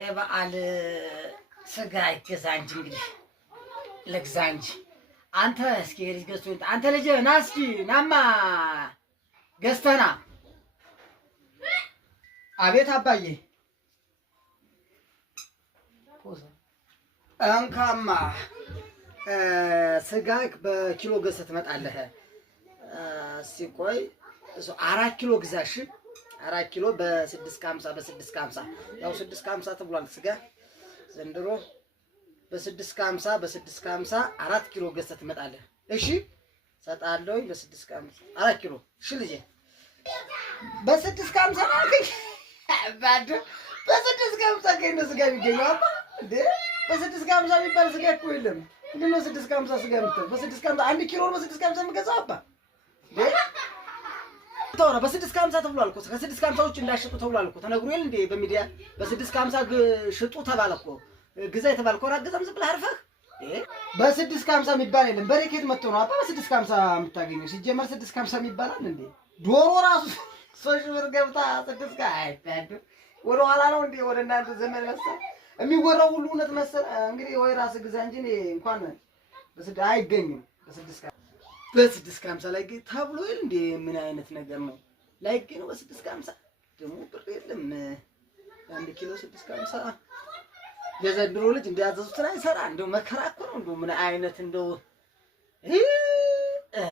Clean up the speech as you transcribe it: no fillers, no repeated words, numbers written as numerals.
የበዓል ስጋ ይገዛ እንጂ እንግዲህ ልግዛ እንጂ አንተ እስኪ ልጅ ገዝቶ አንተ ልጅ ና እስኪ ናማ ገዝተና። አቤት አባዬ። እንካማ ስጋ በኪሎ ገዝተህ ትመጣለህ። ሲቆይ 4 ኪሎ ግዛሽ። 4 ኪሎ በ650 በ650 ያው 650 ተብሏል ስጋ ዘንድሮ በ650 በ650 4 ኪሎ ገዝተህ ትመጣለህ። እሺ ሰጣለሁኝ። በ650 4 ኪሎ እሺ ልጄ። በ650 አልከኝ ባዶ በ650 ከእነ ስጋ የሚገኘው አባ እንዴ? በ650 የሚባል ስጋ እኮ የለም። ምንድን ነው 650 ስጋ የምትለው? በ650 1 ኪሎ በ650 የምገዛው አባ እንዴ? ተወራ በ650 ተብሏል እኮ ከ650 ውጭ እንዳሸጡ ተብሏል እኮ ተነግሮኝ እንዴ በሚዲያ በ650 ሽጡ ተባለ እኮ። ግዛ የተባልከው አገዛም ዝም ብለህ አርፈህ በ650 የሚባል የለም። በሬኬት መጥቶ ነው አባ በ650 የምታገኘው። ሲጀመር 650 የሚባላል እንዴ? ዶሮ ራሱ 3 ሺህ ብር ገብታ 6 አይታዱ ወደ ኋላ ነው እንዴ? ወደ እናንተ ዘመን መሰል የሚወራው ሁሉ እውነት መሰል። እንግዲህ ወይ ራስህ ግዛ እንጂ እንኳን አይገኝም በ650 ላይ ግን ተብሎ ይል እንዴ? ምን አይነት ነገር ነው? ላይ ግን በ650 ደግሞ ብር የለም። 1 ኪሎ 650 የዘንድሮ ልጅ እንዲያዘዙት ላይ ሰራ እንደው መከራ እኮ ነው። እንደው ምን አይነት እንደው